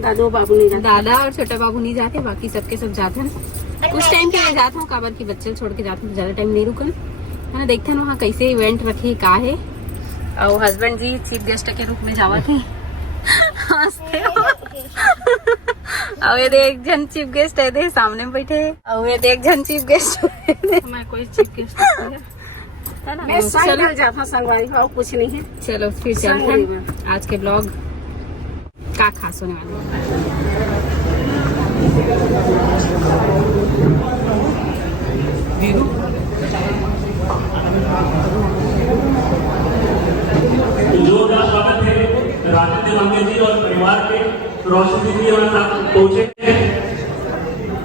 दादू बाबू नहीं जाते, दादा और छोटा बाबू नहीं जाते, बाकी सबके सब जाते हैं। कुछ टाइम के लिए जाता हूँ, काबर की बच्चे छोड़ के जाते हैं, ज्यादा टाइम नहीं रुकन है ना। देखते हैं वहाँ कैसे इवेंट रखे का है। और हस्बैंड जी चीफ गेस्ट के रूप में जावा थे और ये एक जन चीफ गेस्ट है थे सामने में बैठे, और ये एक जन चीफ गेस्ट मैं कोई चीफ गेस्ट है ना। मैं चल जाता संगवारी और कुछ नहीं है। चलो फिर चलते हैं। आज के ब्लॉग का खास होने वाला जोरदार स्वागत है राजन देवांगे जी और परिवार के। रोशनी जी हमारे साथ पहुंचे हैं,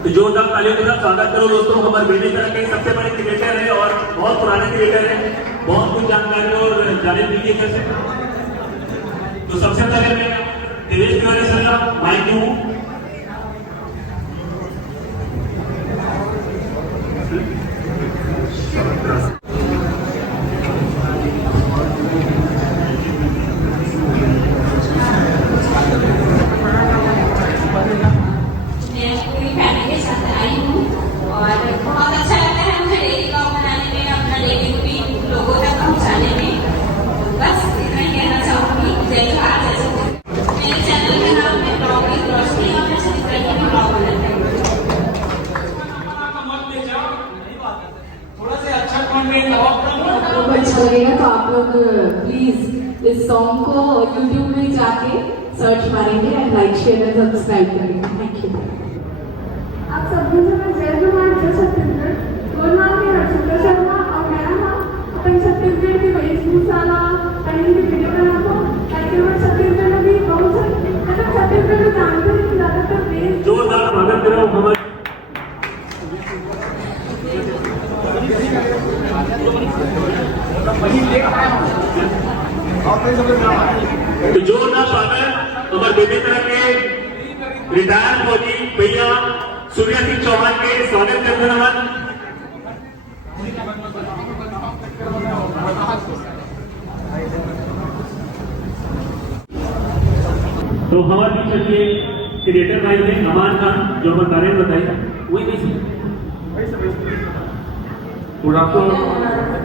तो जोरदार तालियों के साथ स्वागत करो दोस्तों। हमारे बेगूसराय के सबसे बड़े क्रिएटर है और बहुत पुराने क्रिएटर है, बहुत कुछ जानकारी और जाने मिली है कैसे। तो सबसे पहले मैं दिनेश तिवारी सर का माइक दूं। अच्छा लगेगा तो आप लोग प्लीज इस सॉन्ग को यूट्यूब में जाके सर्च मारेंगे and like share and subscribe करेंगे। Thank you. आप सभी से मैं जय कुमार जय छत्तीसगढ़। और नाम है हर्षिता शर्मा और मेरा नाम अपन छत्तीसगढ़ की वेशभूषा पहन के वीडियो बनाता हूँ ताकि मैं छत्तीसगढ़ में भी बहुत मतलब छत्तीसगढ़ में जानते हैं कि ज़्यादातर देश जोरदार स्वागत करो हमारे। तो जोरदार स्वागत हमारे बेगूसराय के रिटायर्ड फौजी भैया सूर्या सिंह चौहान के स्वागत करते हैं। तो हमारे बीच के क्रिएटर भाई हैं अमान खान, जो हमारे बारे में बताइए। वही नहीं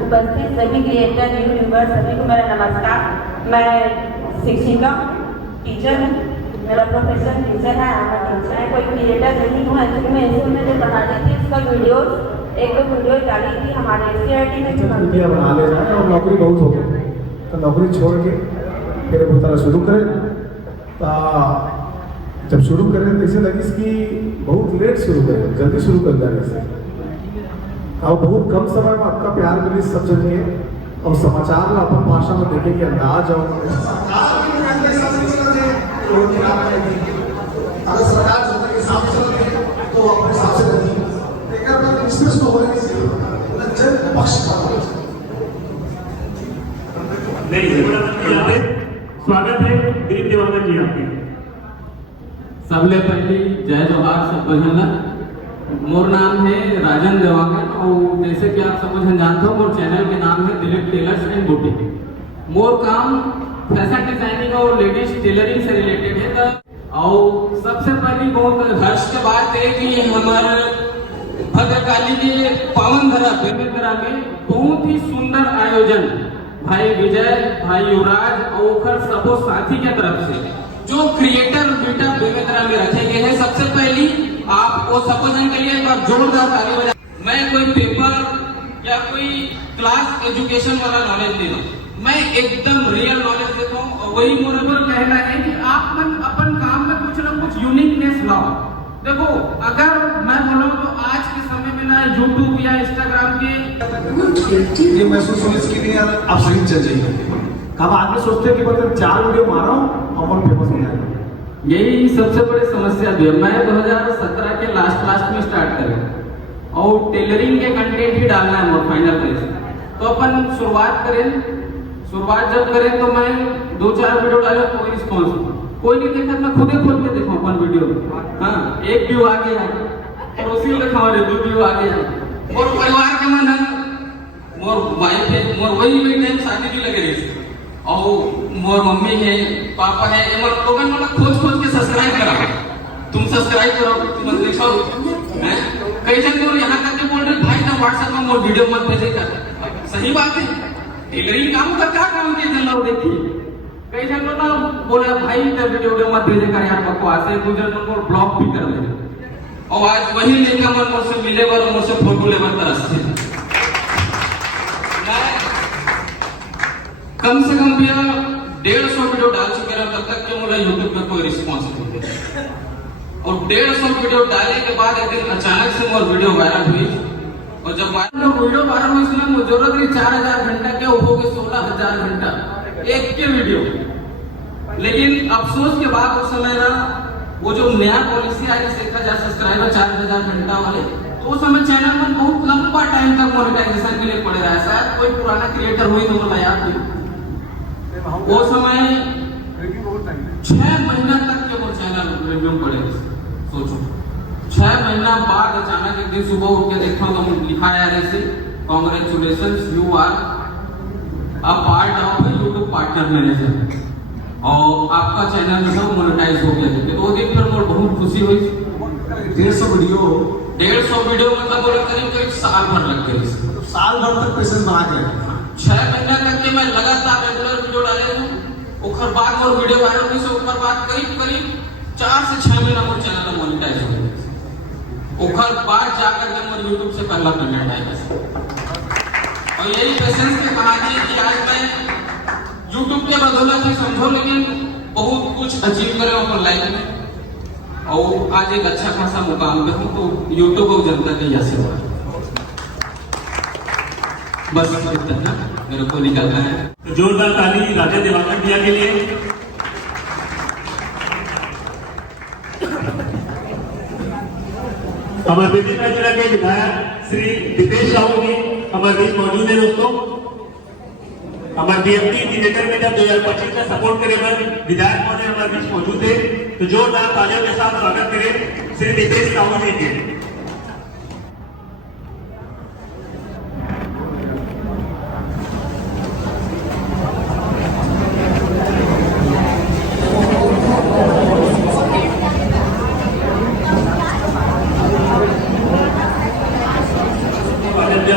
उपस्थित सभी क्रिएटर यूट्यूबर सभी को मेरा नमस्कार। मैं शिक्षिका टीचर हूँ, मेरा प्रोफेशन टीचर है। मैं कोई क्रिएटर नहीं हूँ, एक्चुअली मैं स्कूल में जो पढ़ाती थी उसका वीडियो एक दो वीडियो डाली थी हमारे एनसीईआरटी में। मीडिया बना ले जाए और नौकरी बहुत हो गई तो नौकरी छोड़ के फिर वो तरह शुरू करें। तो जब शुरू करें तो ऐसे लगी कि बहुत लेट शुरू करें, जल्दी शुरू कर जाने से और बहुत कम समय में आपका प्यार मिली सब जगह। और समाचार में अपन भाषा में देखेंगे अंदाज और अगर सरकार जनता के हिसाब से चलती तो अपने हिसाब से रहती है, इसमें तो होने की पक्ष नहीं। स्वागत है दिलीप देवांगन जी आपके। सबले पहले जय जोहार सब बहना। मोर नाम है राजन देवांगन और जैसे कि आप सब जानते हो मोर चैनल के नाम है दिलीप टेलर्स एंड बुटीक। मोर काम फैशन डिजाइनिंग और लेडीज टेलरिंग से रिलेटेड है। और सबसे पहली बहुत हर्ष के बात है कि हमारे भद्रकाली के पावन धरा बेमेतरा में बहुत ही सुंदर आयोजन भाई विजय, भाई युवराज और सबो साथी के तरफ से जो क्रिएटर मीटअप बेमेतरा में रखे गए हैं। सबसे पहली आपको सपोजन के लिए एक बार जोरदार ताली बजा। मैं कोई पेपर या कोई क्लास एजुकेशन वाला नॉलेज नहीं दूं, मैं एकदम रियल नॉलेज देता हूँ। और वही मोरेबल कहना है कि आप मन अपन काम में कुछ ना कुछ यूनिकनेस लाओ। देखो अगर मैं बोलूँ तो आज के समय में ना यूट्यूब या इंस्टाग्राम के ये महसूस होने की नहीं आप सही चल जाइए। कब आदमी सोचते हैं कि मतलब 4 वीडियो मारा हूँ और फेमस हो जाएगा। यही सबसे बड़ी समस्या भी है। मैं 2017 के लास्ट में स्टार्ट करें और टेलरिंग के कंटेंट ही डालना है मोर फाइनल प्लेस। तो अपन शुरुआत जब करें तो मैं 2-4 वीडियो डाले कोई रिस्पॉन्स कोई नहीं देखा, मैं खुदे खोल के देखा अपन वीडियो में। हाँ, 1 व्यू आ गया, पड़ोसी देखा हमारे 2 व्यू आ गया। और परिवार के मन मोर वाइफ है, मोर वही टाइम शादी भी लगे रही और मोर मम्मी है, पापा है, एमर लोगन मतलब खोज के सब्सक्राइब करा। तुम सब्सक्राइब करो, तुम देखो हैं। कई जन तो यहाँ तक के बोल रहे भाई ना व्हाट्सएप में मोर वीडियो मत भेजेगा। सही बात है, टेलरिंग काम का क्या काम के जन लोग देखिए। कई जन लोग ना बोले भाई ना वीडियो मत भेजेगा यार, बकवास है। कुछ जन लोग ब्लॉक भी कर दे और आज वही लेकर मन मुझसे मिले बर मुझसे फोटो ले बर तरसते। कम से कम भी 150 वीडियो डाल चुके हैं तब तक के मुझे यूट्यूब में कोई रिस्पॉन्स नहीं है। और 150 वीडियो डालने के बाद एक दिन अचानक से मोर वीडियो वायरल हुई। और जब वीडियो वायरल हुई उसमें जरूरत नहीं 4000 घंटा के हो गए 16000 घंटा एक के वीडियो। लेकिन अफसोस के बाद उस समय ना वो जो नया पॉलिसी आई देखा जाए सब्सक्राइबर 4000 घंटा वाले, तो उस समय चैनल में बहुत लंबा टाइम तक मोनेटाइजेशन के लिए पड़े रहा है। शायद कोई पुराना क्रिएटर हुई तो मुझे याद नहीं, वो समय 6 महीना तक के वो चैनल रिव्यू पड़े। सोचो 6 महीना बाद अचानक एक दिन सुबह उठ के देखा तो लिखा है ऐसे, congratulations you are a part of YouTube partner manager और आपका चैनल जो है मोनेटाइज हो गया। तो वो दिन फिर मुझे बहुत खुशी हुई। 150 वीडियो मतलब बोले करीब साल भर लग गए। साल भर तक पेशेंस बना के 6 महीना तक के मैं लगातार रेगुलर वीडियो डाले हूँ। ओकर बाद मोर वीडियो वायरल हुई से ओकर बाद करीब 4 से 6 महीना मोर चैनल मोनेटाइज हो गया। ओकर बाद जाकर के मोर यूट्यूब से पहला पेमेंट आएगा। और यही पेशेंस की कहानी है कि आज मैं यूट्यूब के बदौलत ही समझो लेकिन बहुत कुछ अचीव करे अपन लाइफ में और आज एक अच्छा खासा मुकाम पे हूँ। तो यूट्यूब और जनता के यहाँ से बस इतना मेरे को निकलना है। तो जोरदार ताली राजन दिवाकर भैया के लिए। हमारे बेगूसराय जिला के विधायक श्री दीपेश साहू जी हमारे बीच मौजूद है। दोस्तों हमारे डीएमटी दिनेकर में जब 2025 का सपोर्ट करे विधायक महोदय हमारे बीच मौजूद है। तो जोरदार तालियों के साथ स्वागत करें श्री दीपेश साहू जी के।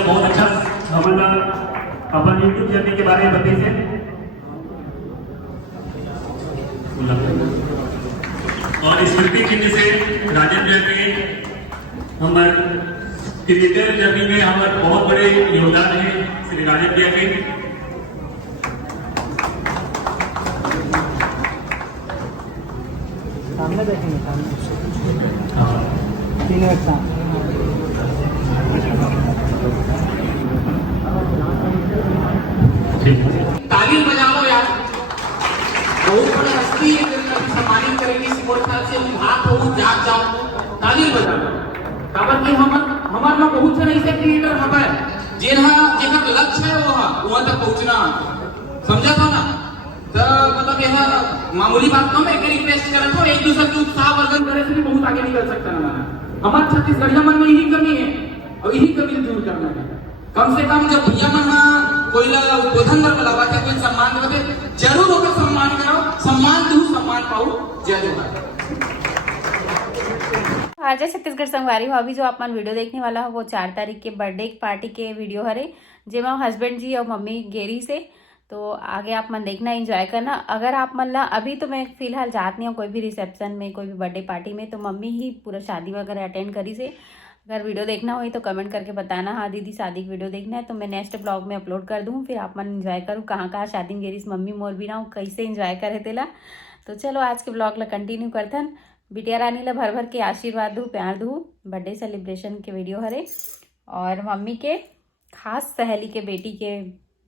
बहुत अच्छा हमारा अपन यूट्यूब जर्नी के बारे में बताइए से और स्मृति चिन्ह से राजन भैया के हमारे क्रिएटर जर्नी में हमारे बहुत बड़े योगदान है श्री राजन भैया के। सामने देखेंगे सामने 3 मिनट सामने ताली बजाओ यार। बहुत बड़ी हस्ती है, सम्मानित करेंगे इस मोर्चा से आप बहुत जाग जाओ ताली बजाओ। काबर कि हमार में बहुत सारे ऐसे क्रिएटर हवे जेकर लक्ष्य है वो वहां तक पहुंचना, समझा था ना। तो मतलब यह मामूली बात कम एक रिक्वेस्ट करत हो, एक दूसरे के उत्साह वर्धन करे से भी बहुत आगे निकल सकता है ना। हमारे छत्तीसगढ़िया मन में यही कमी है और यही कमी दूर करना है। कम से कम जब भैया मन कोई उद्बोधन लगा के कोई सम्मान देते जरूर होकर सम्मान करो, सम्मान दू सम्मान पाओ। जय जोहार। आज छत्तीसगढ़ संगवारी हो अभी जो आप मन वीडियो देखने वाला हो वो 4 तारीख के बर्थडे पार्टी के वीडियो हरे जेमा हस्बैंड जी और मम्मी गेरी से। तो आगे आप मन देखना एंजॉय करना। अगर आप मन ला अभी तो मैं फिलहाल जात नहीं हूँ कोई भी रिसेप्शन में कोई भी बर्थडे पार्टी में, तो मम्मी ही पूरा शादी वगैरह अटेंड करी से। अगर वीडियो देखना हो तो कमेंट करके बताना हाँ दीदी शादी की वीडियो देखना है, तो मैं नेक्स्ट ब्लॉग में अपलोड कर दूँ। फिर आप मन एंजॉय करूँ कहाँ कहाँ शादी में गेरी मम्मी मोर भी ना हूँ कैसे एंजॉय करे तेला। तो चलो आज के ब्लॉग ला कंटिन्यू करथन। बिटिया रानी ला भर भर के आशीर्वाद दूँ प्यार दूँ। बर्थडे सेलिब्रेशन के वीडियो हरे और मम्मी के खास सहेली के बेटी के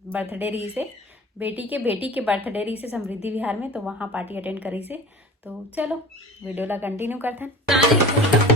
बर्थडे रही से, बेटी के बर्थडे रही से समृद्धि विहार में, तो वहाँ पार्टी अटेंड करी से। तो चलो वीडियो ला कंटिन्यू करथन।